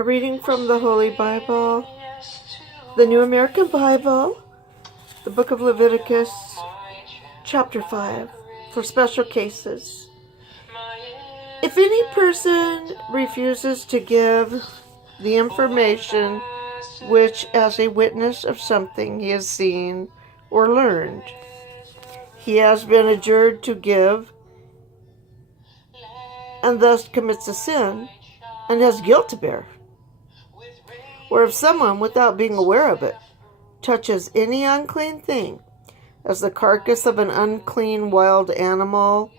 A reading from the Holy Bible, the New American Bible, the book of Leviticus, chapter 5, for special cases. If any person refuses to give the information which, as a witness of something he has seen or learned, he has been adjured to give, and thus commits a sin and has guilt to bear, or if someone, without being aware of it, touches any unclean thing, as the carcass of an unclean wild animal,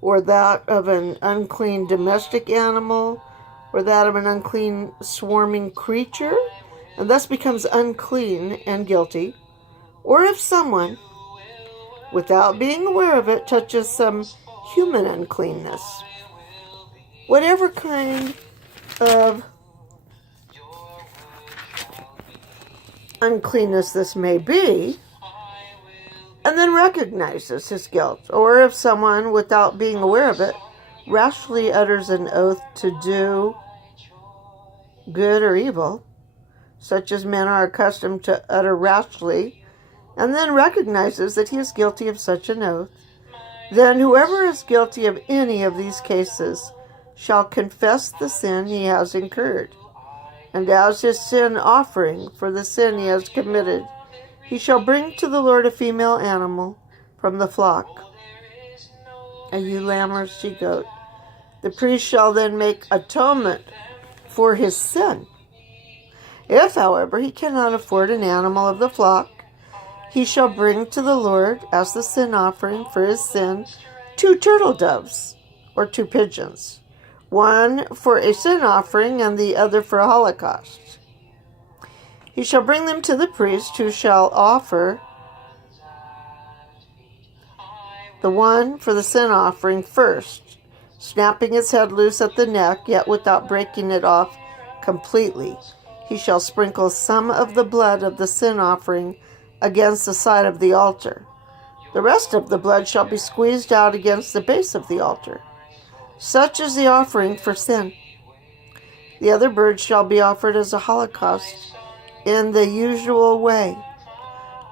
or that of an unclean domestic animal, or that of an unclean swarming creature, and thus becomes unclean and guilty, or if someone, without being aware of it, touches some human uncleanness, whatever kind of uncleanness this may be, and then recognizes his guilt, or if someone, without being aware of it, rashly utters an oath to do good or evil, such as men are accustomed to utter rashly, and then recognizes that he is guilty of such an oath, then whoever is guilty of any of these cases shall confess the sin he has incurred, and as his sin offering for the sin he has committed, he shall bring to the Lord a female animal from the flock, a ewe lamb or she-goat. The priest shall then make atonement for his sin. If, however, he cannot afford an animal of the flock, he shall bring to the Lord, as the sin offering for his sin, 2 turtle doves or 2 pigeons, one for a sin offering and the other for a holocaust. He shall bring them to the priest, who shall offer the one for the sin offering first, snapping its head loose at the neck, yet without breaking it off completely. He shall sprinkle some of the blood of the sin offering against the side of the altar. The rest of the blood shall be squeezed out against the base of the altar. Such is the offering for sin. The other bird shall be offered as a holocaust in the usual way.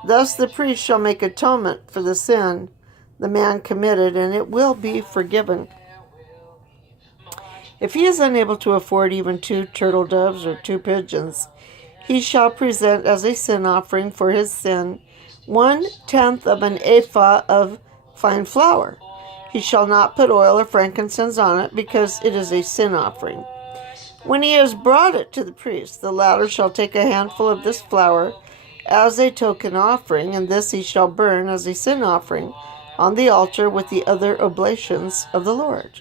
Thus the priest shall make atonement for the sin the man committed, and it will be forgiven. If he is unable to afford even 2 turtle doves or 2 pigeons, he shall present as a sin offering for his sin 1/10 of an ephah of fine flour. He shall not put oil or frankincense on it, because it is a sin offering. When he has brought it to the priest, the latter shall take a handful of this flour as a token offering, and this he shall burn as a sin offering on the altar with the other oblations of the Lord.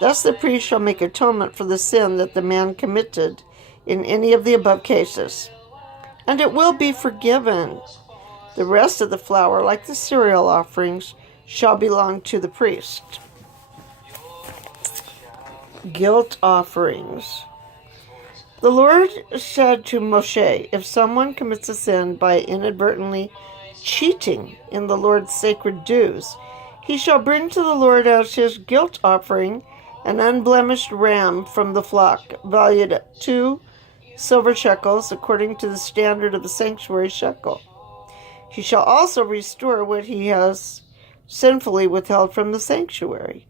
Thus the priest shall make atonement for the sin that the man committed in any of the above cases, and it will be forgiven. The rest of the flour, like the cereal offerings, shall belong to the priest. Guilt offerings. The Lord said to Moshe, if someone commits a sin by inadvertently cheating in the Lord's sacred dues, he shall bring to the Lord as his guilt offering an unblemished ram from the flock, valued at 2 silver shekels, according to the standard of the sanctuary shekel. He shall also restore what he has sinfully withheld from the sanctuary,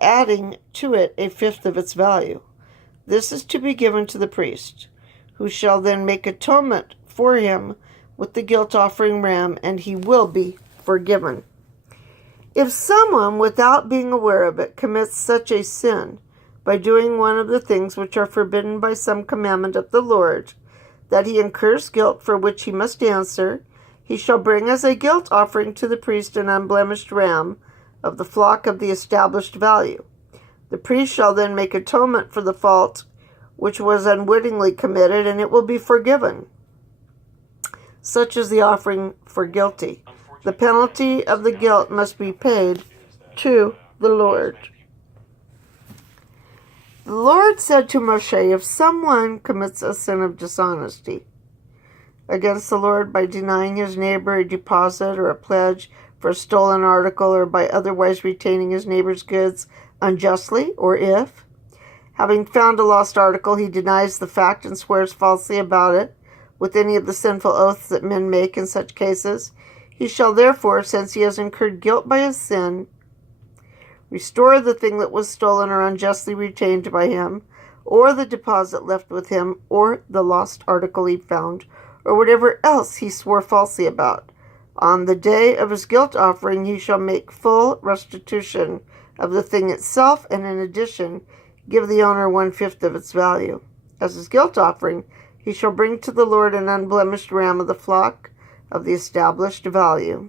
adding to it 1/5 of its value. This is to be given to the priest, who shall then make atonement for him with the guilt offering ram, and he will be forgiven. If someone, without being aware of it, commits such a sin by doing one of the things which are forbidden by some commandment of the Lord, that he incurs guilt for which he must answer, he shall bring as a guilt offering to the priest an unblemished ram of the flock of the established value. The priest shall then make atonement for the fault which was unwittingly committed, and it will be forgiven. Such is the offering for guilty. The penalty of the guilt must be paid to the Lord. The Lord said to Moshe, if someone commits a sin of dishonesty against the Lord by denying his neighbor a deposit or a pledge for a stolen article, or by otherwise retaining his neighbor's goods unjustly, or if, Having found a lost article, he denies the fact and swears falsely about it, with any of the sinful oaths that men make in such cases. He shall therefore, since he has incurred guilt by his sin, restore the thing that was stolen or unjustly retained by him, or the deposit left with him, or the lost article he found, or whatever else he swore falsely about. On the day of his guilt offering he shall make full restitution of the thing itself, and in addition give the owner 1/5 of its value. As his guilt offering, he shall bring to the Lord an unblemished ram of the flock of the established value.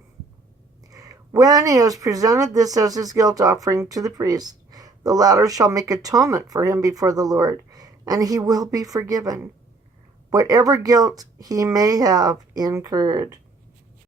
When he has presented this as his guilt offering to the priest, the latter shall make atonement for him before the Lord, and he will be forgiven, whatever guilt he may have incurred.